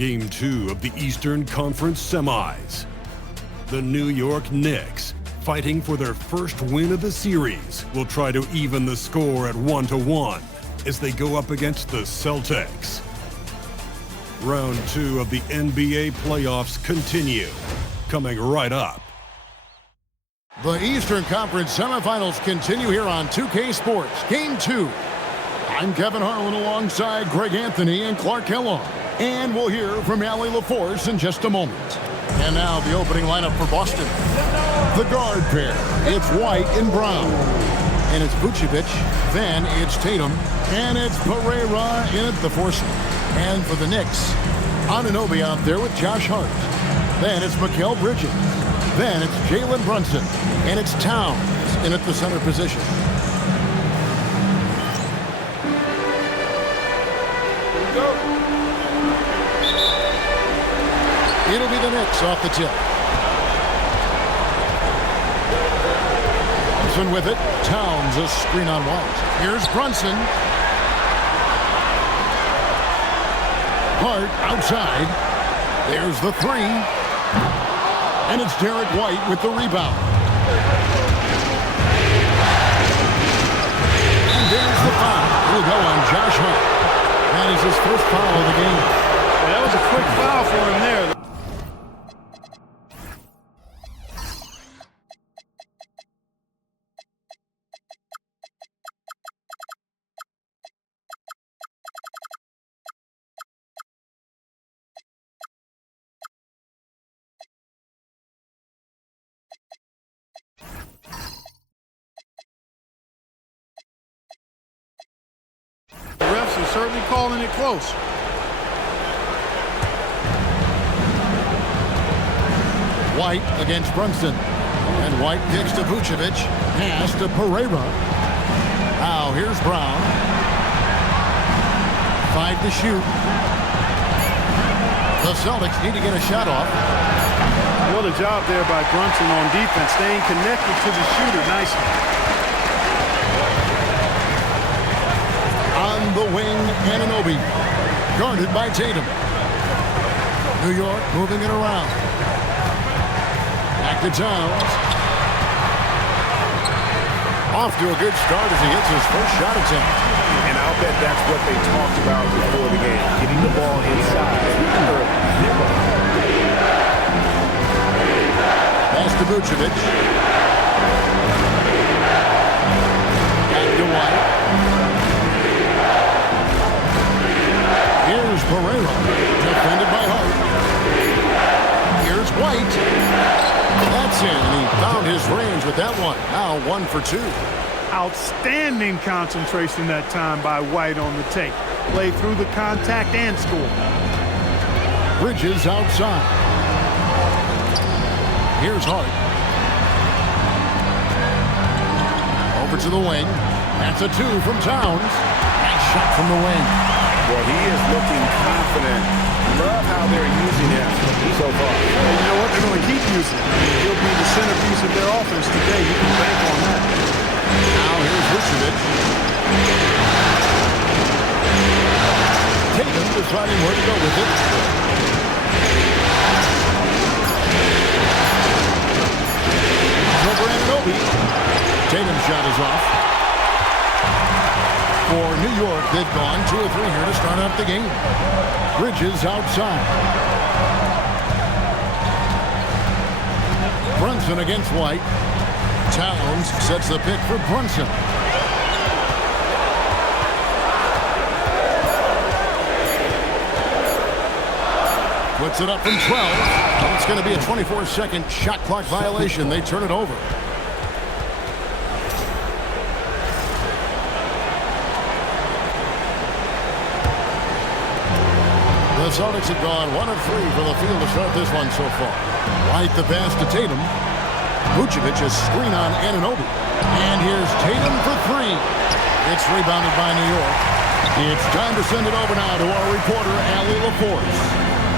Game 2 of the Eastern Conference Semis. The New York Knicks, fighting for their first win of the series, will try to even the score at 1-1 as they go up against the Celtics. Round 2 of the NBA playoffs continue, coming right up. The Eastern Conference semifinals continue here on 2K Sports. Game 2. I'm Kevin Harlan alongside Greg Anthony and Clark Kellogg. And we'll hear from Allie LaForce in just a moment. And now the opening lineup for Boston. The guard pair. It's White and Brown. And it's Vucevic. Then it's Tatum. And it's Pereira in at the foursome. And for the Knicks, Anunoby out there with Josh Hart. Then it's Mikal Bridges. Then it's Jalen Brunson. And it's Towns in at the center position. It'll be the Knicks off the tip. Brunson with it. Towns a screen on White. Here's Brunson. Hart outside. There's the three. And it's Derek White with the rebound. And there's the foul. He'll go on Josh Hart. That is his first foul of the game. Yeah, that was a quick foul for him there. The refs are certainly calling it close. White against Brunson. And White kicks to Vucevic. Pass to Pereira. Now here's Brown. 5 to shoot. The Celtics need to get a shot off. What a job there by Brunson on defense, staying connected to the shooter nicely. On the wing, Anunoby. Guarded by Tatum. New York moving it around. Back to Towns. Off to a good start as he hits his first shot attempt. And I'll bet that's what they talked about before the game, getting the ball inside early. Pass to Vucevic. Back to White. Here's Pereira. Defended by Hart. Here's White. That's in, and he found his range with that one. Now 1 for 2. Outstanding concentration that time by White on the take. Played through the contact and scored. Bridges outside. Here's Hart. Over to the wing. That's a 2 from Towns. Nice shot from the wing. Well, he is looking confident. Love how they're using him so far. And you know what? They're going to keep using him. He'll be the centerpiece of their offense today. You can bank on that. Now here's Vucevic. Tatum deciding where to go with it. Over Anunoby. Tatum's shot is off. For New York, they've gone 2 or 3 here to start out the game. Bridges outside. Brunson against White. Towns sets the pick for Brunson. Puts it up from 12. It's going to be a 24-second shot clock violation. They turn it over. The Celtics have gone 1 of 3 for the field to start this one so far. White the pass to Tatum. Vucevic is screen on Anunoby. And here's Tatum for 3. It's rebounded by New York. It's time to send it over now to our reporter, Allie LaForce.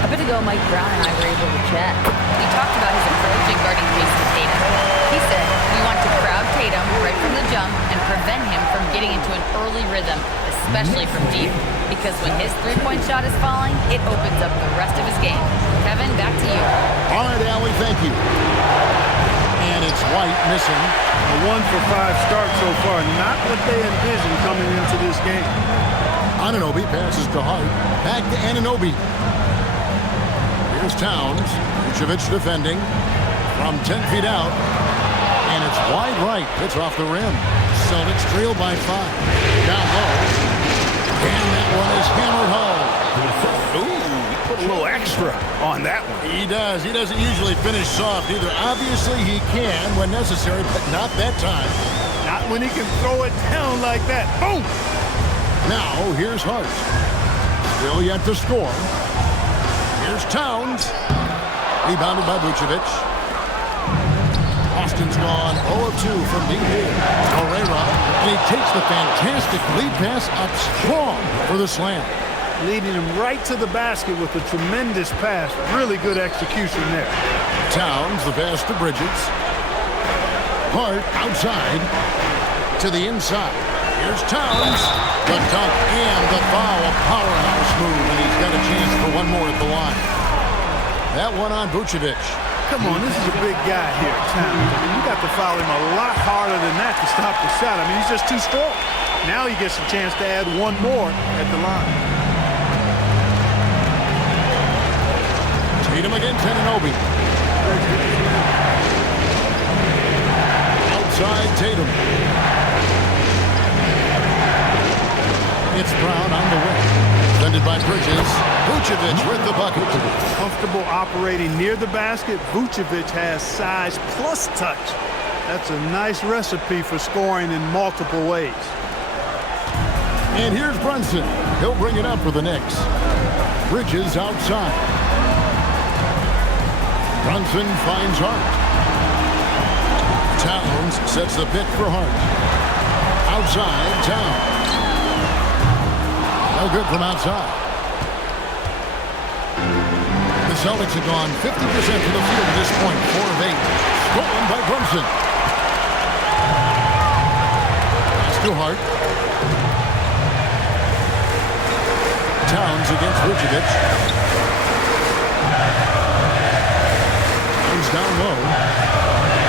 A bit ago, Mike Brown and I were able to chat. We talked about his approach in guarding Jason Tatum. He said, we want to crowd Tatum right from the jump and prevent him from getting into an early rhythm, especially from deep, because when his three-point shot is falling, it opens up the rest of his game. Kevin, back to you. All right, Allie, thank you. And it's White missing. A 1-for-5 start so far. Not what they envisioned coming into this game. Anunoby passes to Hart. Back to Anunoby. Here's Towns. Vucevic defending from 10 feet out. And it's wide right. It's off the rim. Celtics trail by 5. Down low. And that one is hammered home. Ooh, he put a little extra on that one. He does. He doesn't usually finish soft either. Obviously, he can when necessary, but not that time. Not when he can throw it down like that. Boom! Now, here's Hart. Still yet to score. Here's Towns. Rebounded by Vucevic. Austin's gone 0 of 2 from deep here. Torreira, and he takes the fantastic lead pass up strong for the slam. Leading him right to the basket with a tremendous pass. Really good execution there. Towns, the pass to Bridges. Hart outside to the inside. Here's Towns. The dunk and the foul. A powerhouse move, and he's got a chance for one more at the line. That one on Vucevic. Come on, this is a big guy here, Towns. I mean, you got to foul him a lot harder than that to stop the shot. I mean, he's just too strong. Now he gets a chance to add one more at the line. Tatum against Anunoby. Outside Tatum. It's Brown on the wing. Defended by Bridges. Vucevic with the bucket. Comfortable operating near the basket. Vucevic has size plus touch. That's a nice recipe for scoring in multiple ways. And here's Brunson. He'll bring it up for the Knicks. Bridges outside. Brunson finds Hart. Towns sets the pick for Hart. Outside, Towns. No good from outside. The Celtics have gone 50% from the field at this point. 4 of 8. Stolen by Brunson. Pass to Hart. Towns against Vucevic. Towns down low.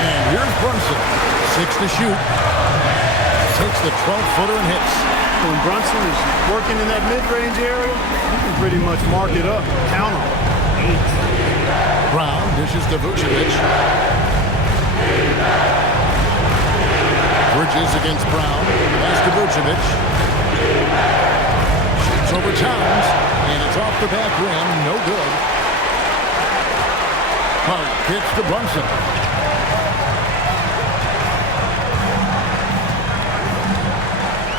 And here's Brunson. 6 to shoot. Takes the 12-footer and hits. When Brunson is working in that mid-range area, you can pretty much mark it up. Count on it. Brown dishes to Vucevic. Bridges against Brown. Pass to Vucevic. Shoots over Towns, and it's off the back rim. No good. Hart pitch to Brunson.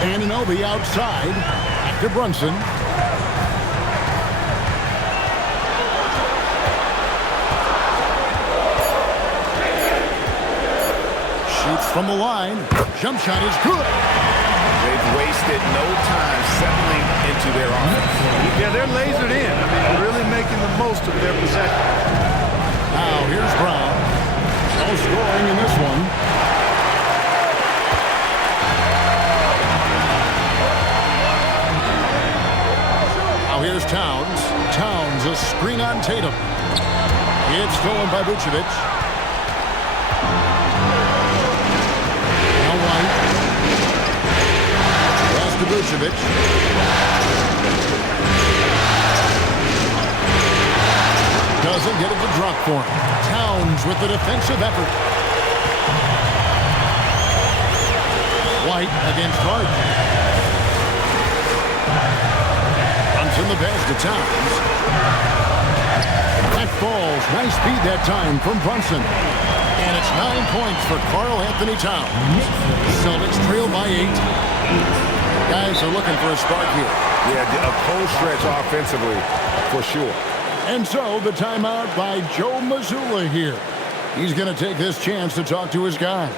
Anunoby outside. Back to Brunson. Shoots from the line. Jump shot is good. They've wasted no time settling into their offense. Yeah, they're lasered in. I mean, really making the most of their possession. Now here's Brown. No scoring in this one. Now here's Towns. Towns, a screen on Tatum. It's stolen by Vucevic. Now White. Pass to Vucevic. Doesn't get it to drop for him. Towns with the defensive effort. White against Hart. In the pass to Towns. That falls. Nice speed that time from Brunson. And it's 9 points for Karl Anthony Towns. Celtics trail by 8. Guys are looking for a spark here. Yeah, a cold stretch offensively for sure. And so the timeout by Joe Mazzulla here. He's going to take this chance to talk to his guys.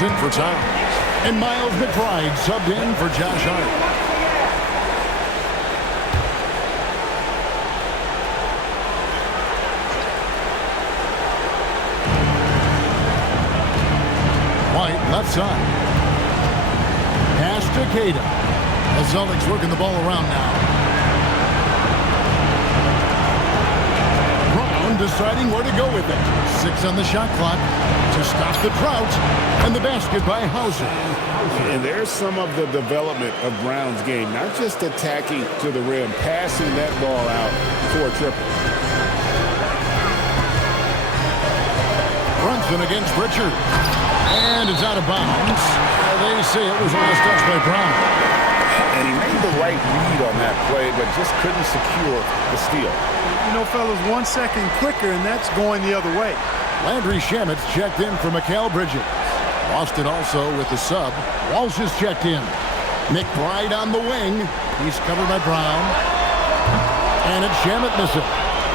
comes in for Towns. And Miles McBride subbed in for Josh Hart. Left side. Pass to Cada. The Celtics working the ball around now. Brown deciding where to go with it. 6 on the shot clock to stop the drought. And the basket by Hauser. And there's some of the development of Brown's game. Not just attacking to the rim, passing that ball out for a triple. Brunson against Pritchard. And it's out of bounds. They say it was a last touch by Brown. And he made the right read on that play, but just couldn't secure the steal. You know, fellas, 1 second quicker, and that's going the other way. Landry Shamit's checked in for Mikal Bridges. Boston also with the sub. Walsh is checked in. McBride on the wing. He's covered by Brown. And it's Shamit missing.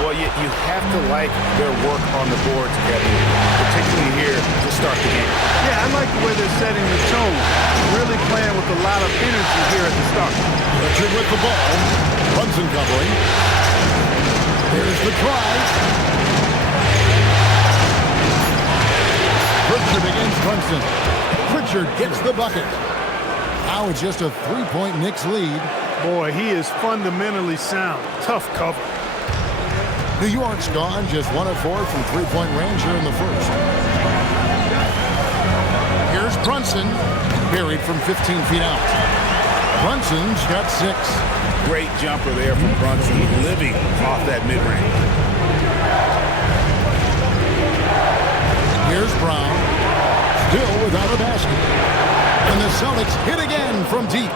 Well, you have to like their work on the boards, Kevin, particularly here to start the game. Yeah, I like the way they're setting the tone. Really playing with a lot of energy here at the start. Pritchard with the ball. Brunson covering. Here's the try. Pritchard against Brunson. Pritchard gets the bucket. Now it's just a 3-point Knicks lead. Boy, he is fundamentally sound. Tough cover. New York's gone just 1 of 4 from 3-point range here in the first. Here's Brunson, buried from 15 feet out. Brunson's got 6. Great jumper there from Brunson, living off that mid-range. Here's Brown, still without a basket. And the Celtics hit again from deep.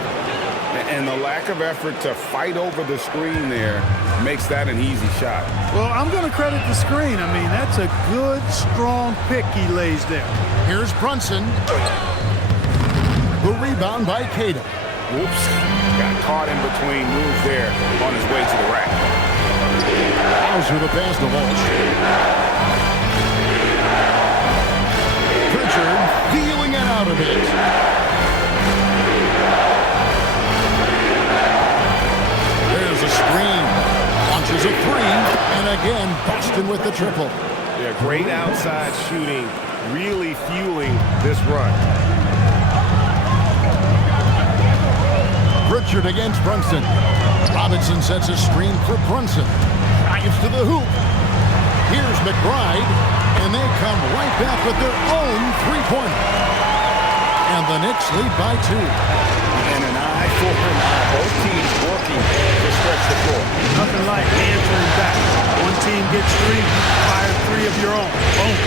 And the lack of effort to fight over the screen there makes that an easy shot. Well, I'm going to credit the screen. I mean, that's a good, strong pick he lays there. Here's Brunson. The rebound by Cada. Whoops. Got caught in between moves there on his way to the rack. Hauser the pass to Walsh. Pritchard feeling it out a bit. There's a screen. Launches a 3. And again, Boston with the triple. Yeah, great outside shooting. Really fueling this run. Pritchard against Brunson. Robinson sets a screen for Brunson. Drives to the hoop. Here's McBride. And they come right back with their own 3-pointer. And the Knicks lead by 2. And an eye for an eye. Both teams working to stretch the floor. Nothing like answering back. One team gets 3, fire 3 of your own. Boom.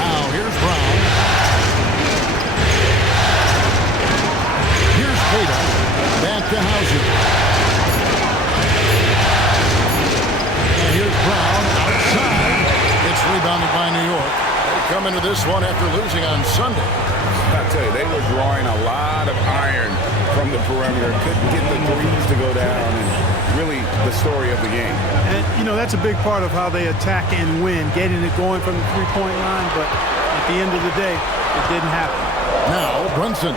Now here's Brown. Here's Cada. Back to Hauser. And here's Brown outside. It's rebounded by New York. They come into this one after losing on Sunday. I tell you, they were drawing a lot of iron from the perimeter. Couldn't get the threes to go down. And really the story of the game. And, you know, that's a big part of how they attack and win, getting it going from the 3-point line. But at the end of the day, it didn't happen. Now Brunson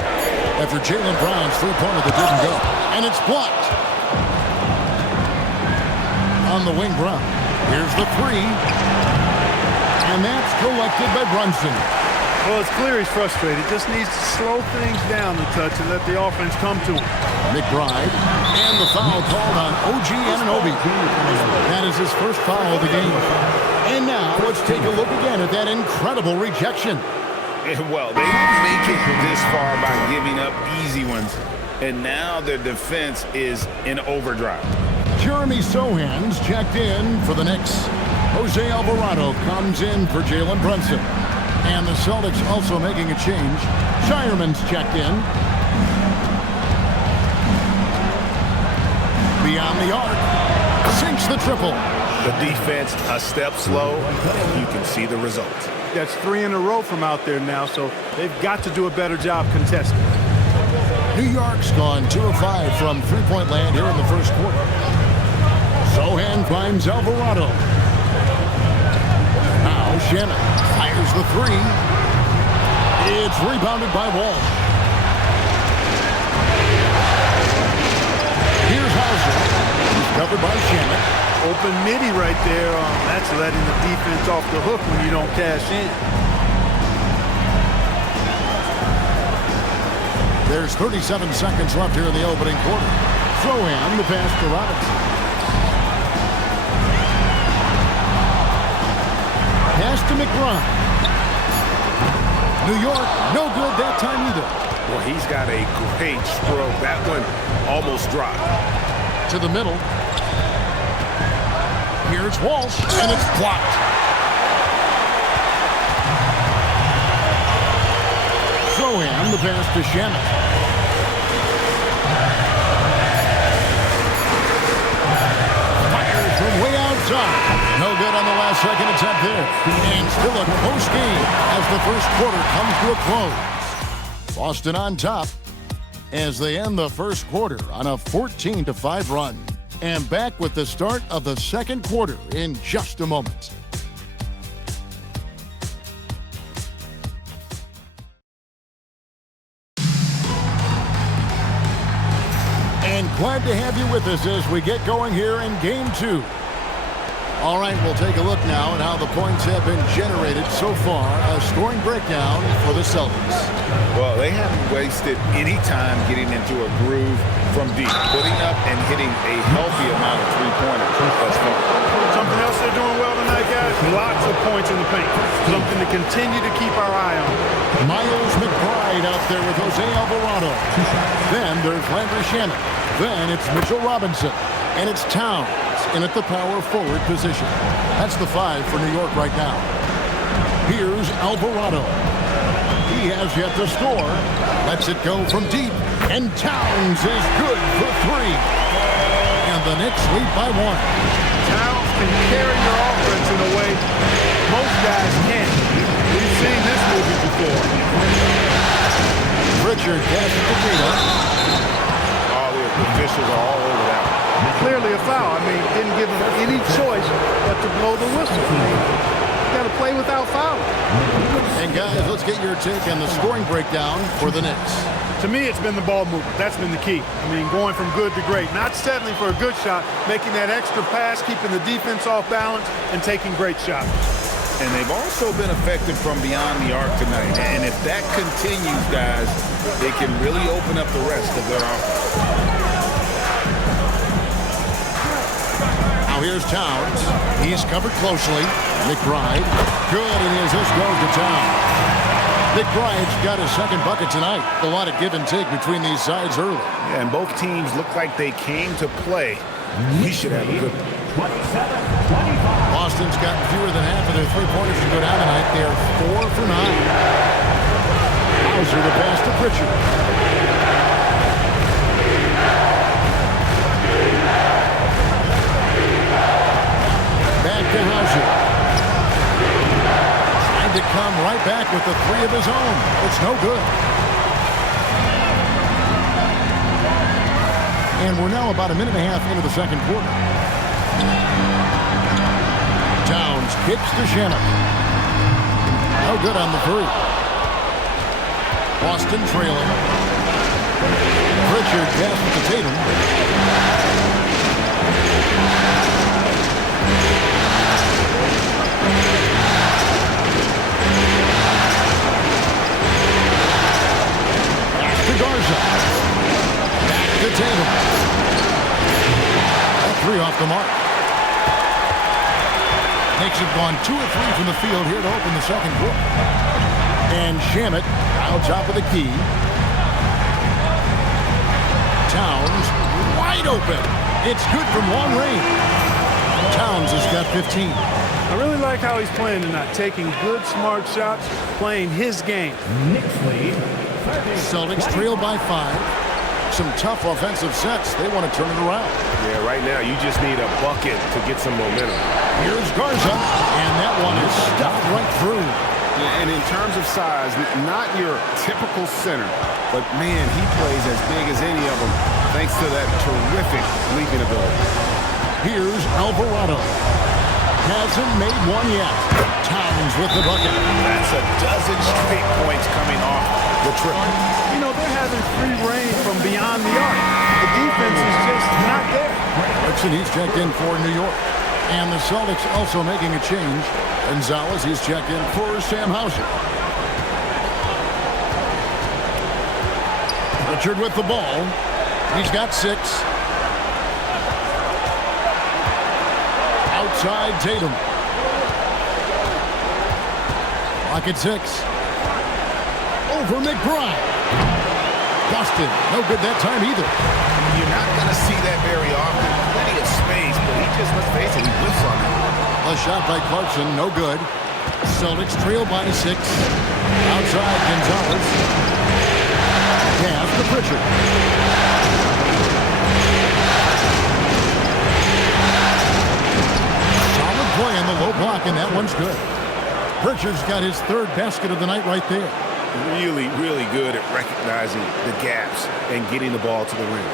after Jaylen Brown's 3-pointer that didn't go. And it's blocked. On the wing, Brown. Here's the 3. And that's collected by Brunson. Well, it's clear he's frustrated. Just needs to slow things down a touch and let the offense come to him. McBride. And the foul called on OG Anunoby. That is his first foul of the game. And now let's take a look again at that incredible rejection. Well, they make it this far by giving up easy ones. And now their defense is in overdrive. Jeremy Sohan's checked in for the Knicks. Jose Alvarado comes in for Jalen Brunson. And the Celtics also making a change. Shireman's checked in. Beyond the arc. Sinks the triple. The defense a step slow. You can see the result. That's 3 in a row from out there now, so they've got to do a better job contesting. New York's gone 2 of 5 from 3-point land here in the first quarter. Sohan finds Alvarado. Now Shannon fires the 3. It's rebounded by Walsh. Here's Hauser. He's covered by Shannon. Open midi right there. That's letting the defense off the hook when you don't cash in. There's 37 seconds left here in the opening quarter. Throw in the pass to Robinson. Pass to McBride. New York, no good that time either. Well, he's got a great stroke. That one almost dropped. To the middle. Here's Walsh, and it's blocked. Throw in the pass to Shannon. Fires from way outside. No good on the last second attempt there. And still a close game as the first quarter comes to a close. Boston on top as they end the first quarter on a 14-5 run. And back with the start of the second quarter in just a moment. And glad to have you with us as we get going here in Game 2. All right, we'll take a look now at how the points have been generated so far. A scoring breakdown for the Celtics. Well, they haven't wasted any time getting into a groove from deep, putting up and hitting a healthy amount of three-pointers thus far. Something else they're doing well tonight, guys. Lots of points in the paint. Something to continue to keep our eye on. Miles McBride out there with Jose Alvarado. Then there's Landry Shannon. Then it's Mitchell Robinson. And it's Towns in at the power forward position. That's the 5 for New York right now. Here's Alvarado. He has yet to score. Lets it go from deep. And Towns is good for 3. And the Knicks lead by 1. Towns can carry your offense in a way most guys can't. We've seen this movie before. Pritchard passes to Tatum. All the officials are all over that one. Clearly a foul. I mean, didn't give him any choice but to blow the whistle. You got to play without fouling. And guys, let's get your take on the scoring breakdown for the Knicks. To me, it's been the ball movement. That's been the key. I mean, going from good to great. Not settling for a good shot, making that extra pass, keeping the defense off balance, and taking great shots. And they've also been effective from beyond the arc tonight. And if that continues, guys, they can really open up the rest of their offense. Now here's Towns. He's covered closely. McBride. Good, and his assist goes to Towns. McBride's got his second bucket tonight. A lot of give and take between these sides early. Yeah, and both teams look like they came to play. We should have a good one. Boston's gotten fewer than half of their three-pointers to go down tonight. They're 4 for 9. Hauser the pass to Pritchard. Back to Hauser. Trying to come right back with the 3 of his own. It's no good. And we're now about a minute and a half into the second quarter. Towns kicks to Shannon. No good on the 3. Boston trailing. Pritchard passes to Tatum. Pass to Garza. Back to Tatum. That 3 off the mark. Knicks have gone 2 of 3 from the field here to open the second quarter. And Shamet out top of the key. Towns wide open. It's good from long range. Towns has got 15. I really like how he's playing tonight, taking good, smart shots, playing his game. Celtics trail by 5. Some tough offensive sets. They want to turn it around. Yeah, right now you just need a bucket to get some momentum. Here's Garza, and that one is stuffed right through. And in terms of size, not your typical center, but man, he plays as big as any of them thanks to that terrific leaping ability. Here's Alvarado. Hasn't made one yet. Towns with the bucket. That's a dozen straight points coming off the triple. You know, they're having free reign from beyond the arc. The defense is just not there. Clarkson, he's checked in for New York. And the Celtics also making a change. Gonzalez, he's checked in for Sam Hauser. Richard with the ball. He's got 6. Outside Tatum. Lock at 6. Over McBride. Boston, no good that time either. You're not going to see that very often. Plenty of space, but he just, let's face it, he whiffs on it. A shot by Clarkson, no good. Celtics trail by 6. Outside Gonzalez. Pass to Pritchard. Solid play in the low block, and that one's good. Pritchard's got his 3rd basket of the night right there. Really, really good at recognizing the gaps and getting the ball to the rim.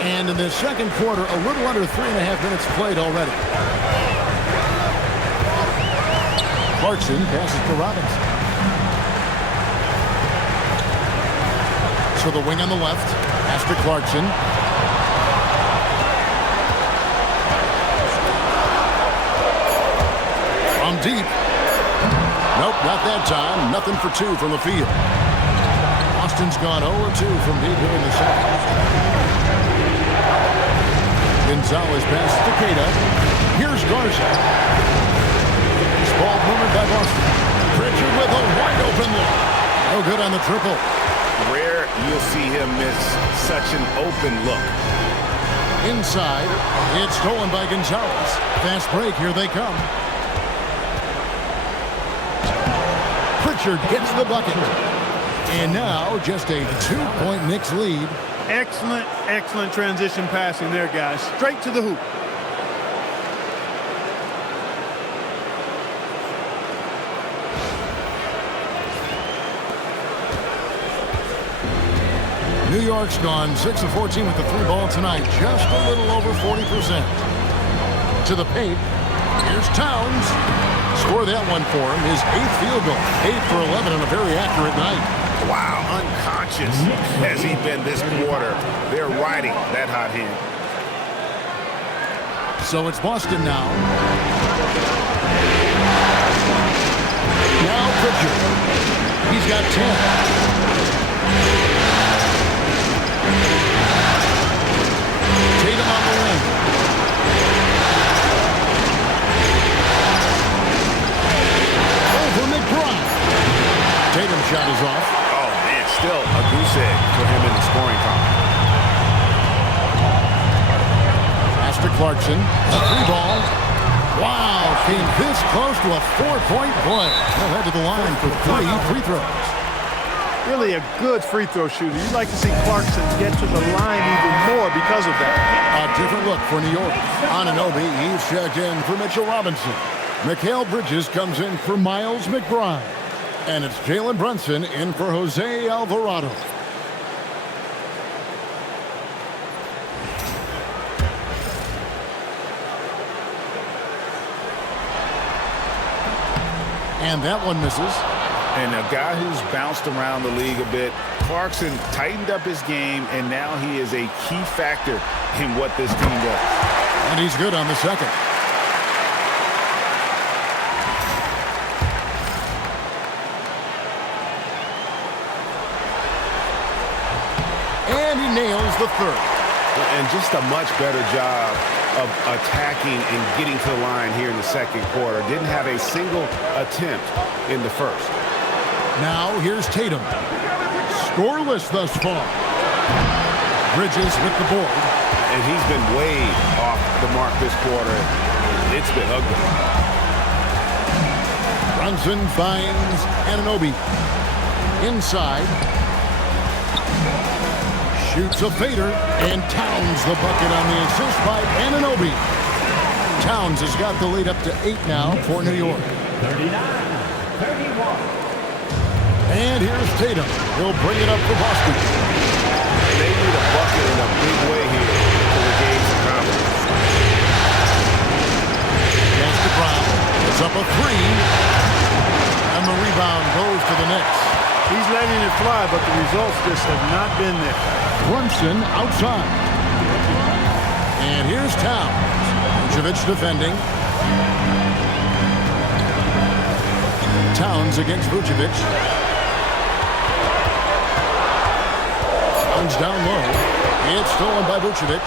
And in the second quarter, a little under 3.5 minutes played already. Clarkson passes to Robinson. So the wing on the left. Pass to Clarkson. From deep. Nope, not that time. Nothing for 2 from the field. Boston's gone 0-2 from deep here in the second. Gonzalez passes to Queta. Here's Garza. This ball movement by Boston. Pritchard with a wide open look. No good on the triple. Rare you'll see him miss such an open look. Inside, it's stolen by Gonzalez. Fast break, here they come. Pritchard gets the bucket. And now just a 2-point Knicks lead. Excellent, excellent transition passing there, guys. Straight to the hoop. New York's gone 6 of 14 with the 3 ball tonight. Just a little over 40%. To the paint. Here's Towns. Score that one for him. His 8th field goal. 8 for 11 on a very accurate night. Wow, unconscious has he been this quarter. They're riding that hot hand. So it's Boston now. Now Pritchard. He's got 10. Tatum on the wing. Over McBride. Tatum's shot is off. Oh, man, still a goose egg for him in the scoring column. Pass to Clarkson. A 3 ball. Wow, came this close to a 4-point play. He'll head to the line for 3 free throws. Really a good free throw shooter. You'd like to see Clarkson get to the line even more because of that. A different look for New York. Anunoby, he's checked in for Mitchell Robinson. Mikal Bridges comes in for Miles McBride. And it's Jalen Brunson in for Jose Alvarado. And that one misses. And a guy who's bounced around the league a bit, Clarkson tightened up his game, and now he is a key factor in what this team does. And he's good on the second. And he nails the 3rd. And just a much better job of attacking and getting to the line here in the second quarter. Didn't have a single attempt in the first. Now here's Tatum. Scoreless thus far. Bridges with the board. And he's been way off the mark this quarter. It's been ugly. Brunson finds Anunoby. Inside. Shoots a fader. And Towns the bucket on the assist by Anunoby. Towns has got the lead up to 8 now for New York. 39-31. And here's Tatum. He'll bring it up for Boston. They need a bucket in a big way here to regain some confidence. a three. And the rebound goes to the Knicks. He's letting it fly, but the results just have not been there. Brunson outside. And here's Towns. Vucevic defending. Towns against Vucevic. Towns down low. It's stolen by Vucevic.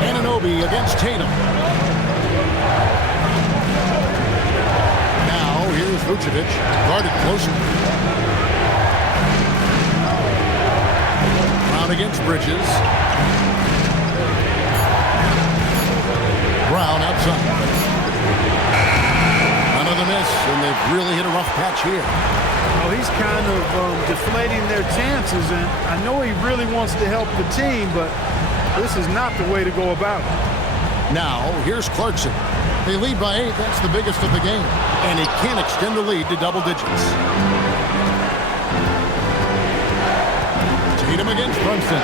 Anunoby against Tatum. Now here's Vucevic. Guarded closely. Brown against Bridges. Brown outside. Another miss, and they've really hit a rough patch here. Well, he's kind of deflating their chances, and I know he really wants to help the team, but this is not the way to go about it. Now, here's Clarkson. They lead by 8. That's the biggest of the game. And he can't extend the lead to double digits. Tatum against Brunson.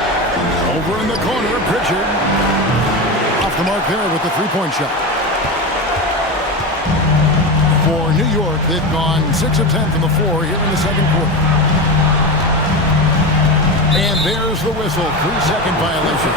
Over in the corner, Pritchard. Off the mark there with the three-point shot. For New York, they've gone 6 of 10 from the floor here in the second quarter. And there's the whistle. 3-second violation.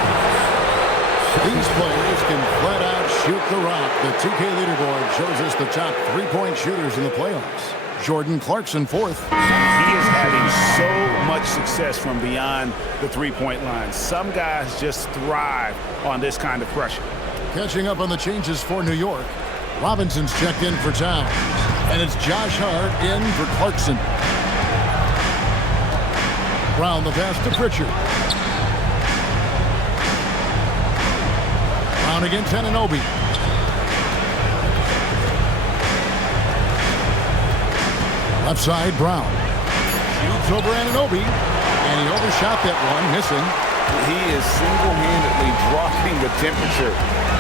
These players can flat out shoot the rock. The 2K leaderboard shows us the top three-point shooters in the playoffs. Jordan Clarkson, fourth. He is having so much success from beyond the three-point line. Some guys just thrive on this kind of pressure. Catching up on the changes for New York. Robinson's checked in for Towns. And it's Josh Hart in for Clarkson. Brown the pass to Pritchard. Brown against Anunoby. Left side, Brown. Shoots over Anunoby. And he overshot that one, missing. He is single-handedly dropping the temperature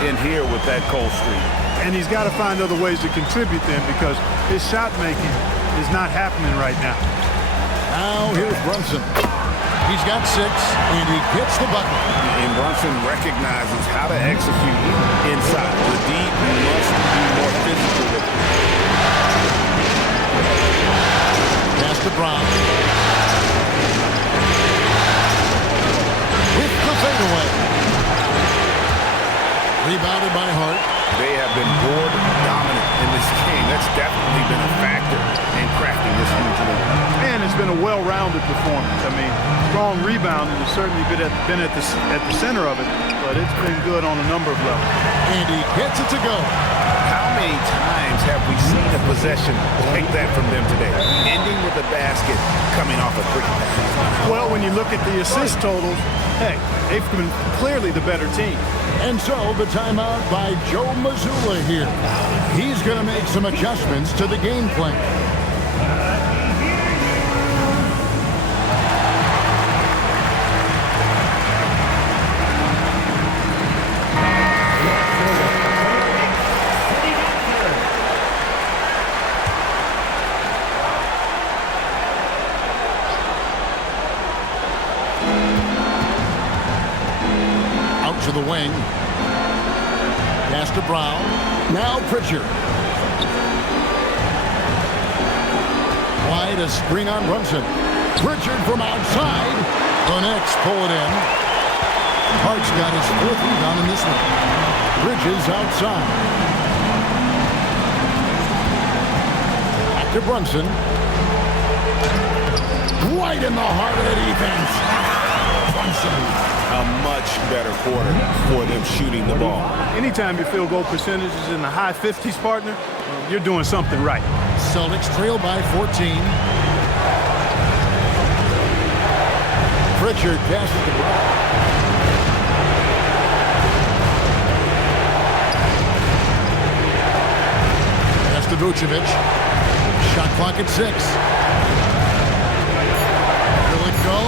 in here with that cold streak. And he's got to find other ways to contribute then, because his shot making is not happening right now. Now here's Brunson. He's got 6, and he gets the bucket. And Brunson recognizes how to execute inside. The deep must be more physical with it. Pass to Brown. With the fadeaway. Rebounded by Hart. They have been board dominant in this game. That's definitely been a factor in crafting this huge lead. And it's been a well-rounded performance. I mean, strong rebounding has certainly been at the center of it, but it's been good on a number of levels. And he gets it to go. How many times have we seen a possession like that from them today? Ending with a basket, coming off a pretty pass. Well, when you look at the assist totals, hey, they've been clearly the better team. And so the timeout by Joe Mazzulla here. He's going to make some adjustments to the game plan. To the wing. Pass to Brown. Now Pritchard. Wide, a screen on Brunson. Pritchard from outside. The Knicks pull it in. Hart's got his 4th rebound in this one. Bridges outside. Back to Brunson. Right in the heart of the defense. Brunson. A much better quarter for them shooting the ball. Anytime your field goal percentage is in the high 50s, partner, you're doing something right. Celtics trail by 14. Pritchard passes the ball. Pass to Vucevic. Shot clock at 6. Will it go?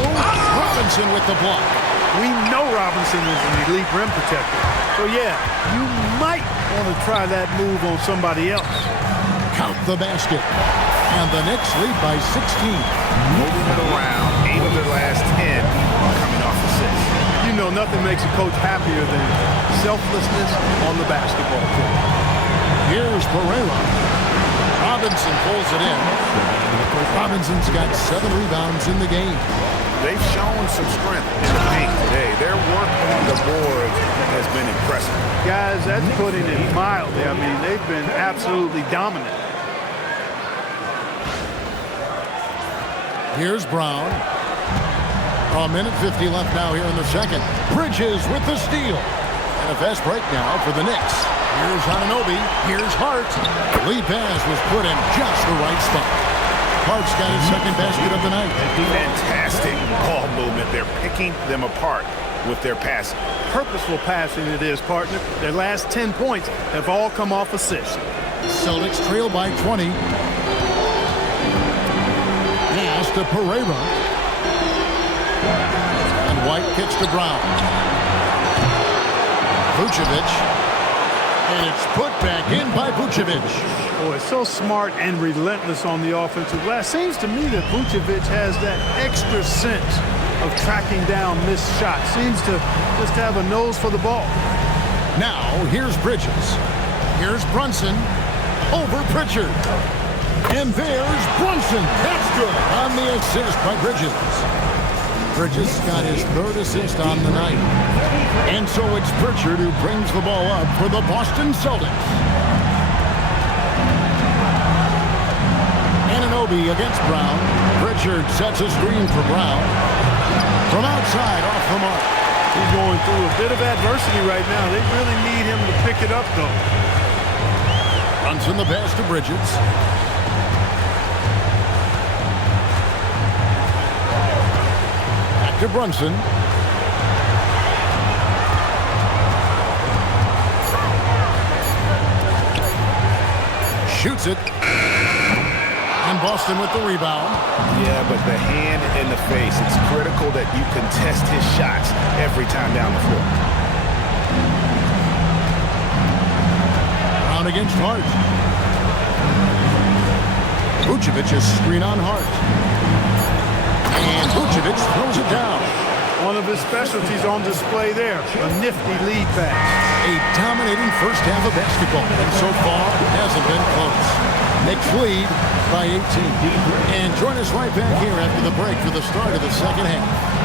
Robinson with the block. We know Robinson is an elite rim protector. So, yeah, you might want to try that move on somebody else. Count the basket. And the Knicks lead by 16. Moving it around, 8 of their last 10 coming off assists. You know, nothing makes a coach happier than selflessness on the basketball court. Here's Pereira. Robinson pulls it in. Robinson's got 7 rebounds in the game. They've shown some strength in the paint today. Their work on the board has been impressive. Guys, that's putting it mildly. I mean, they've been absolutely dominant. Here's Brown. A minute 50 left now here in the second. Bridges with the steal. And a fast break now for the Knicks. Here's Anunoby. Here's Hart. The lead pass was put in just the right spot. Hart's got his second basket of the night. Fantastic ball movement. They're picking them apart with their passing. Purposeful passing it is, partner. Their last 10 points have all come off assists. Celtics trail by 20. Pass to Pereira. And White kicks to Brown. Vucevic. And it's put back in by Vucevic. Oh, it's so smart and relentless on the offensive glass. Seems to me that Vucevic has that extra sense of tracking down missed shots. Seems to just have a nose for the ball. Now, here's Bridges. Here's Brunson. Over Pritchard. And there's Brunson. That's good on the assist by Bridges. Bridges got his 3rd assist on the night. And so it's Pritchard who brings the ball up for the Boston Celtics. Anunoby against Brown. Pritchard sets a screen for Brown. From outside, off the mark. He's going through a bit of adversity right now. They really need him to pick it up, though. Brunson the pass to Bridges. To Brunson. Shoots it. And Boston with the rebound. Yeah, but the hand in the face, it's critical that you contest his shots every time down the floor. Brown against Hart. Vucevic screen on Hart. And Vucevic throws it down. One of his specialties on display there. A nifty lead pass. A dominating first half of basketball. And so far, it hasn't been close. Knicks lead by 18. And join us right back here after the break for the start of the second half.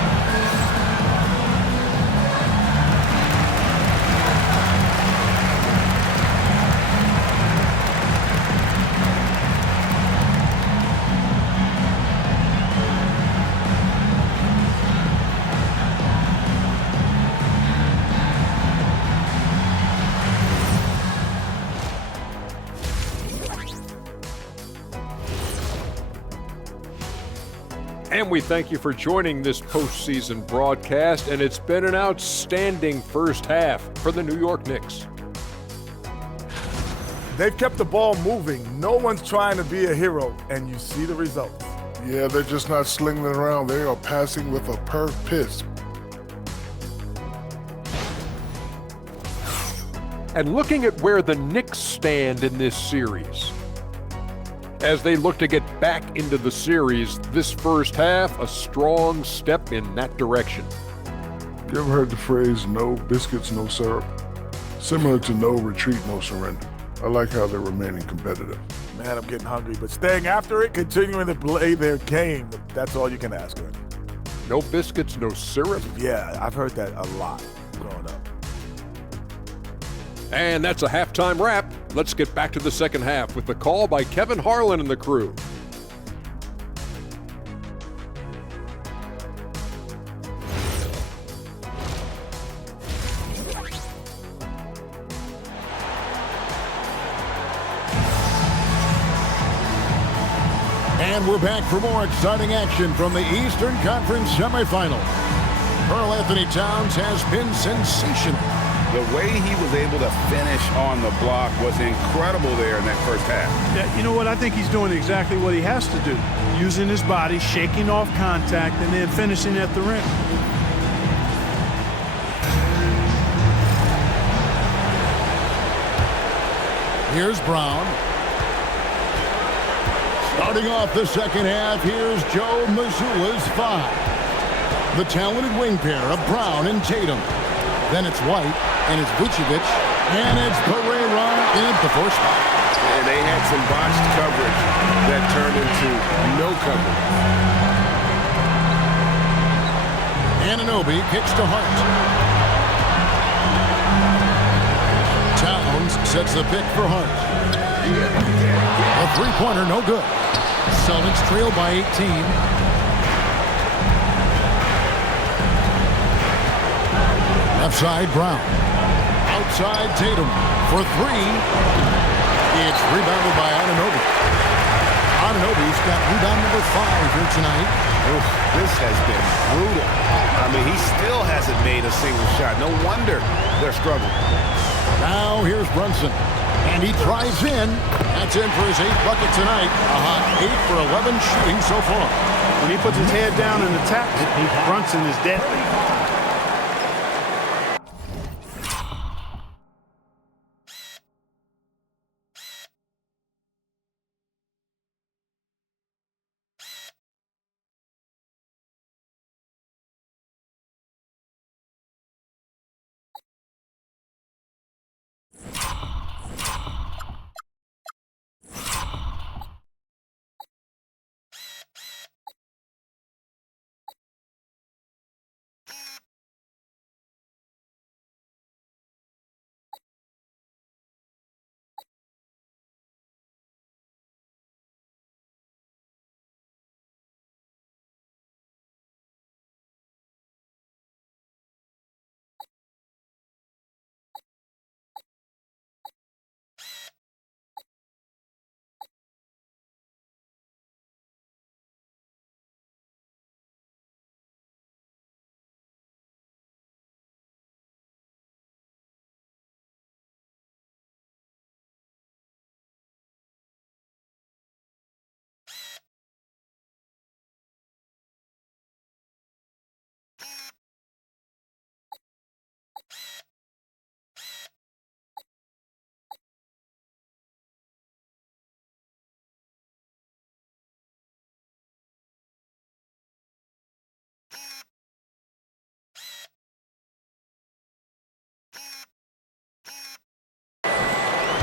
And we thank you for joining this postseason broadcast, and it's been an outstanding first half for the New York Knicks. They've kept the ball moving. No one's trying to be a hero, and you see the results. Yeah, they're just not slinging it around. They are passing with a purpose. And looking at where the Knicks stand in this series, as they look to get back into the series, this first half, a strong step in that direction. You ever heard the phrase, no biscuits, no syrup? Similar to no retreat, no surrender. I like how they're remaining competitive. Man, I'm getting hungry, but staying after it, continuing to play their game, that's all you can ask for. No biscuits, no syrup? Yeah, I've heard that a lot growing up. And that's a halftime wrap. Let's get back to the second half with the call by Kevin Harlan and the crew. And we're back for more exciting action from the Eastern Conference semifinals. Karl Anthony Towns has been sensational. The way he was able to finish on the block was incredible there in that first half. Yeah, you know what? I think he's doing exactly what he has to do. Using his body, shaking off contact, and then finishing at the rim. Here's Brown. Starting off the second half, here's Joe Mazzulla's 5. The talented wing pair of Brown and Tatum. Then it's White, and it's Vucevic, and it's Pereira in the 4th spot. And they had some botched coverage that turned into no coverage. Anunoby kicks to Hart. Towns sets the pick for Hart. A three-pointer, no good. Celtics trail by 18. Left side, Brown. Outside, Tatum for 3. It's rebounded by Anunoby. Anunoby's got rebound number 5 here tonight. Oof, this has been brutal. I mean, he still hasn't made a single shot. No wonder they're struggling. Now here's Brunson. And he drives in. That's in for his 8th bucket tonight. A hot 8 for 11 shooting so far. When he puts his head down and attacks, Brunson is deadly.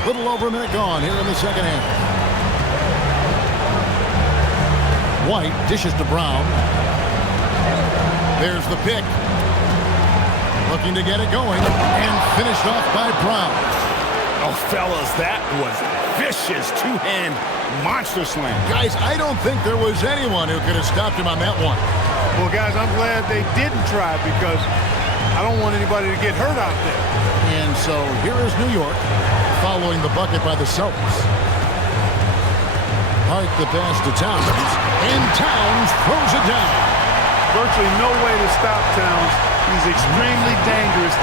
Little over a minute gone here in the second half. White dishes to Brown. There's the pick. Looking to get it going. And finished off by Brown. Oh, fellas, that was vicious two-hand monster slam. Guys, I don't think there was anyone who could have stopped him on that one. Well, guys, I'm glad they didn't try because I don't want anybody to get hurt out there. And so here is New York following the bucket by the Celtics. Hart the pass to Towns, and Towns throws it down. Virtually no way to stop Towns. He's extremely dangerous.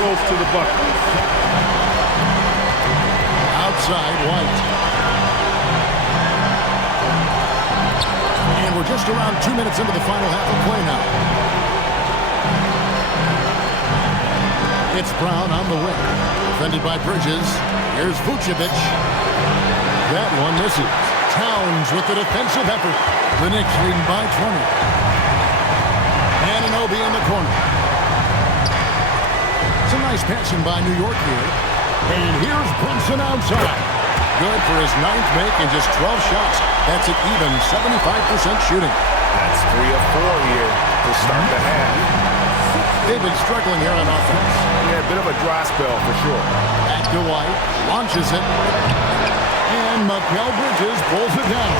Close to the bucket. Outside, White. And we're just around 2 minutes into the final half of play now. It's Brown on the wing. Defended by Bridges. Here's Vucevic. That one misses. Towns with the defensive effort. The Knicks leading by 20. Anunoby in the corner. Some nice passing by New York here. And here's Brunson outside. Good for his 9th make and just 12 shots. That's an even 75% shooting. That's 3 of 4 here to start the half. They've been struggling here on offense. Yeah, a bit of a dry spell for sure. Back to White. Launches it. And Mikal Bridges pulls it down.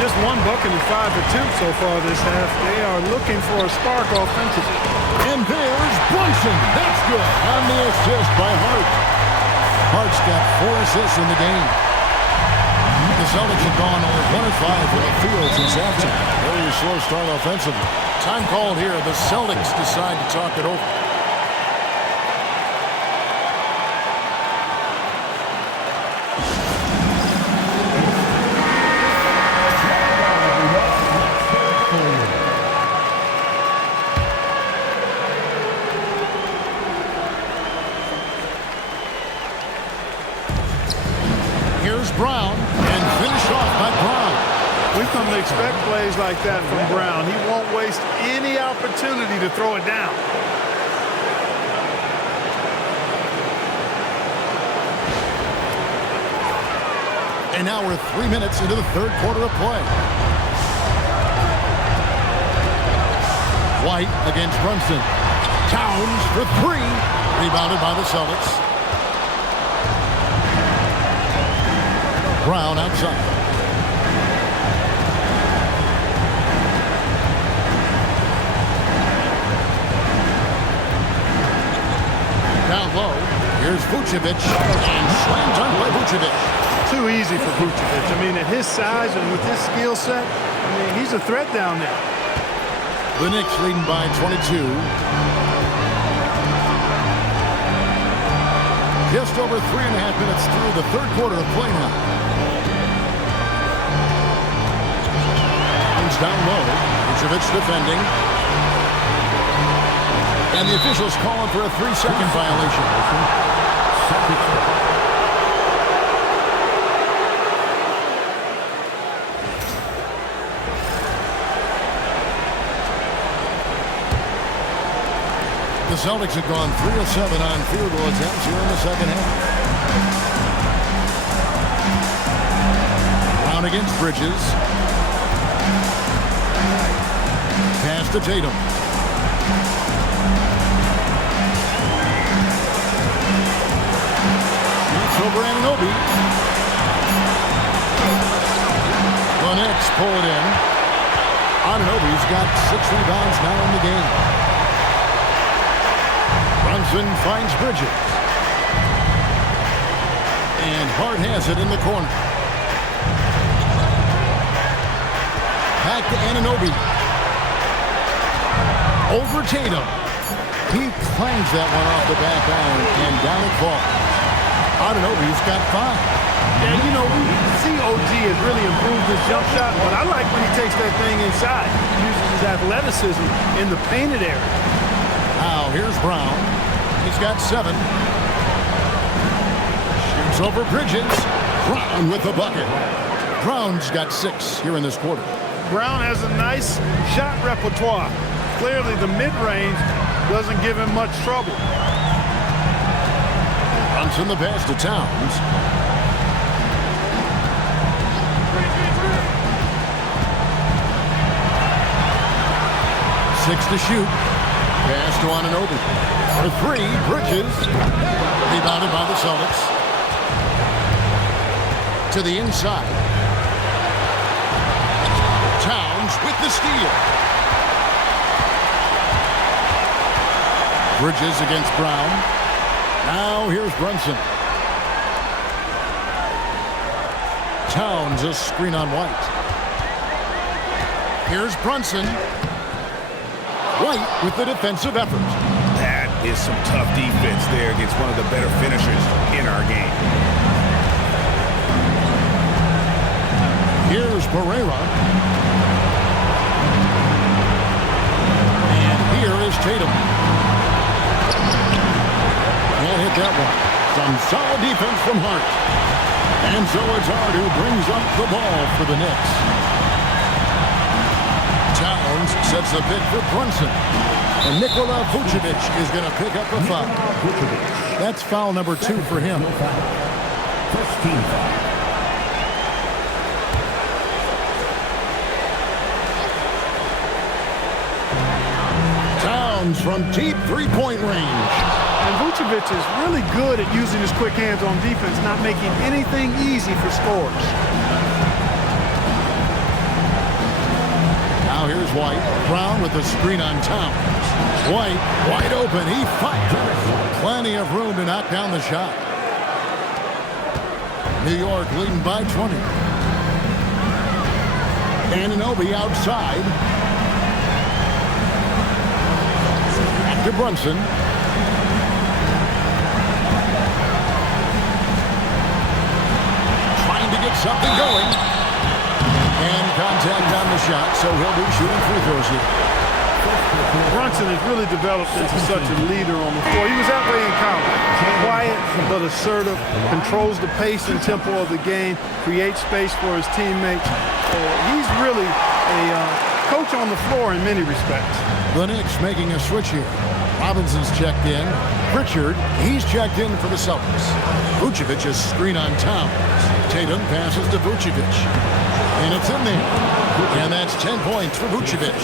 Just one bucket in 5 attempts so far this half. They are looking for a spark offensively. And there's Brunson. That's good. On the assist by Hart. Hart's got 4 assists in the game. The Celtics have gone only 1 of 5 from the field since halftime. Very slow start offensively. Time called here. The Celtics decide to talk it over. Brown, and finished off by Brown. We've come to expect plays like that from Brown. He won't waste any opportunity to throw it down. And now we're 3 minutes into the third quarter of play. White against Brunson. Towns for 3. Rebounded by the Celtics. Brown outside. Down low. Here's Vucevic. And slam dunk by Vucevic. Too easy for Vucevic. I mean, at his size and with his skill set, I mean, he's a threat down there. The Knicks leading by 22. Just over 3.5 minutes through the third quarter of play now. Down low. Vucevic defending. And the officials calling for a 3-second violation. The Celtics have gone 3 of 7 on field goal attempts here in the second half. Brown against Bridges. Pass to Tatum. Shoots over Anunoby. The Knicks pull it in. Anunoby's got 6 rebounds now in the game. Brunson finds Bridges. And Hart has it in the corner. Back to Anunoby. Over Tatum. He clangs that one off the back iron, and down it falls. Anunoby's got 5. And, you know, we see OG has really improved his jump shot, but I like when he takes that thing inside. He uses his athleticism in the painted area. Now, here's Brown. He's got 7. Shoots over Bridges. Brown with the bucket. Brown's got 6 here in this quarter. Brown has a nice shot repertoire. Clearly, the mid-range doesn't give him much trouble. Brunson the pass to Towns. Six to shoot. Pass to Anunoby. For 3, Bridges. Rebounded by the Celtics. To the inside. Towns with the steal. Bridges against Brown. Now here's Brunson. Towns a screen on White. Here's Brunson. White with the defensive effort. That is some tough defense there against one of the better finishers in our game. Here's Pereira. And here is Tatum. Can't hit that one. Some solid defense from Hart. And so it's Hart who brings up the ball for the Knicks. Towns sets the pick for Brunson. And Nikola Vucevic is going to pick up a foul. That's foul number 2 for him. First team foul. Towns from deep three-point range. And Vucevic is really good at using his quick hands on defense, not making anything easy for scores. White. Brown with the screen on Towns. White, wide open. He fires. Plenty of room to knock down the shot. New York leading by 20. Anunoby outside. Back to Brunson. Trying to get something going. And contact on the shot, so he'll be shooting free throws here. Brunson has really developed into such a leader on the floor. He was that way in college. Quiet but assertive, controls the pace and tempo of the game, creates space for his teammates. He's really a coach on the floor in many respects. The Knicks making a switch here. Robinson's checked in. Pritchard, he's checked in for the Celtics. Vucevic is screen on Towns. Tatum passes to Vucevic. And it's in there. And that's 10 points for Vucevic.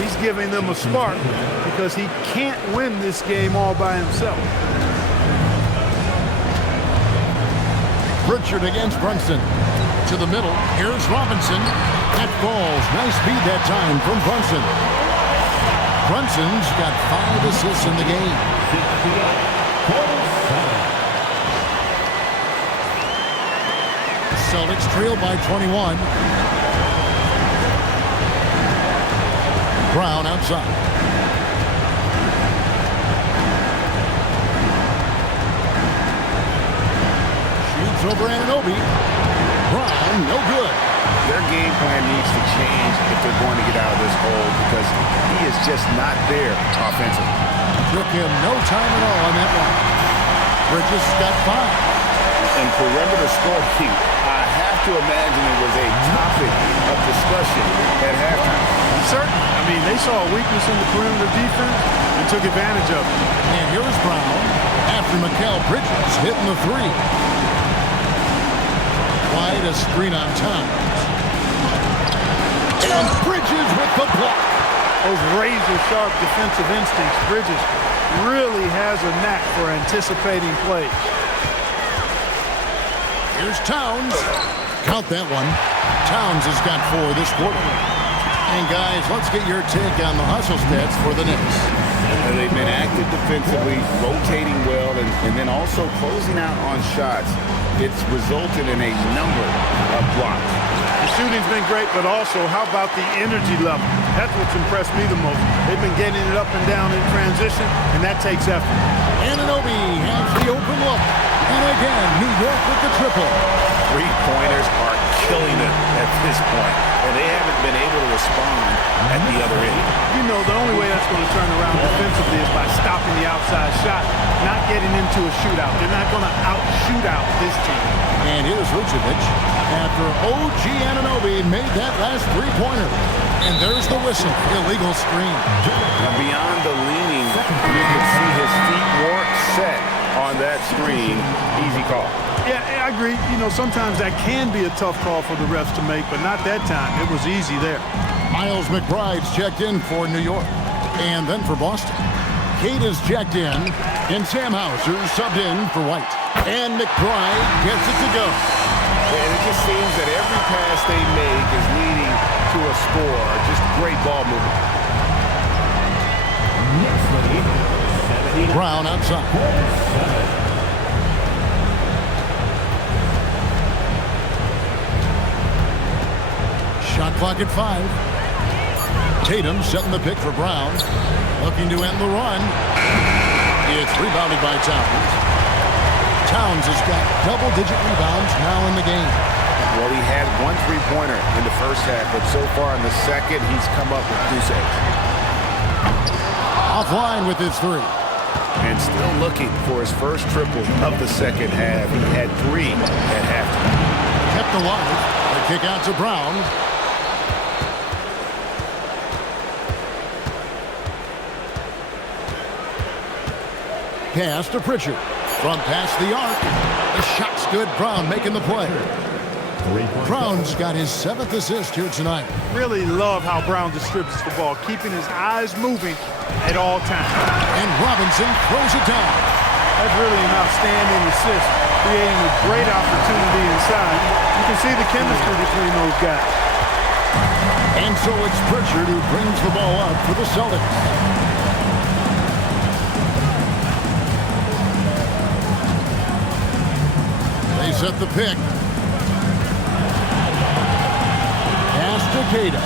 He's giving them a spark because he can't win this game all by himself. Pritchard against Brunson. To the middle. Here's Robinson. That falls. Nice speed that time from Brunson. Brunson's got 5 assists in the game. Celtics trail by 21. Brown outside. Shoots over Anunoby. Brown, no good. Their game plan needs to change if they're going to get out of this hole because he is just not there offensively. Took him no time at all on that one. Bridges got 5. And perimeter scoring, I have to imagine it was a topic of discussion at halftime. Certainly. I mean, they saw a weakness in the perimeter defense and took advantage of it. And here's Brown after Mikal Bridges hitting the 3. Wide a screen on Towns. And Bridges with the block. Those razor-sharp defensive instincts. Bridges really has a knack for anticipating plays. Here's Towns. Count that one. Towns has got 4 this quarter. And guys, let's get your take on the hustle stats for the Knicks. They've been active defensively, rotating well, and then also closing out on shots. It's resulted in a number of blocks. The shooting's been great, but also how about the energy level? That's what's impressed me the most. They've been getting it up and down in transition, and that takes effort. Anunoby has the open look. And again, New York with the triple. 3-pointers are killing them at this point, and they haven't been able to respond at the other end. You know, the only way that's going to turn around defensively is by stopping the outside shot, not getting into a shootout. They're not going to out-shoot out this team. And here's Vucevic after OG Anunoby made that last 3-pointer. And there's the whistle. Illegal screen. Now beyond the leaning, you can see his feet weren't set on that screen. Easy call. Yeah, I agree. You know, sometimes that can be a tough call for the refs to make, but not that time. It was easy there. Miles McBride's checked in for New York. And then for Boston. Kate is checked in. And Sam Hauser subbed in for White. And McBride gets it to go. And it just seems that every pass they make is leading to a score. Just great ball movement. Brown outside. Shot clock at 5. Tatum setting the pick for Brown. Looking to end the run. It's rebounded by Towns. Towns has got double-digit rebounds now in the game. Well, he had 1 3-pointer in the first half, but so far in the second, he's come up with 2 saves. Offline with his 3. And still looking for his first triple of the second half. He had 3 at halftime. Kept alive. The kick out to Brown. Pass to Pritchard. From past the arc. The shot's good. Brown making the play. Brown's got his 7th assist here tonight. Really love how Brown distributes the ball, keeping his eyes moving at all times. And Robinson throws it down. That's really an outstanding assist, creating a great opportunity inside. You can see the chemistry between those guys. And so it's Pritchard who brings the ball up for the Celtics. They set the pick. Pass to Keita.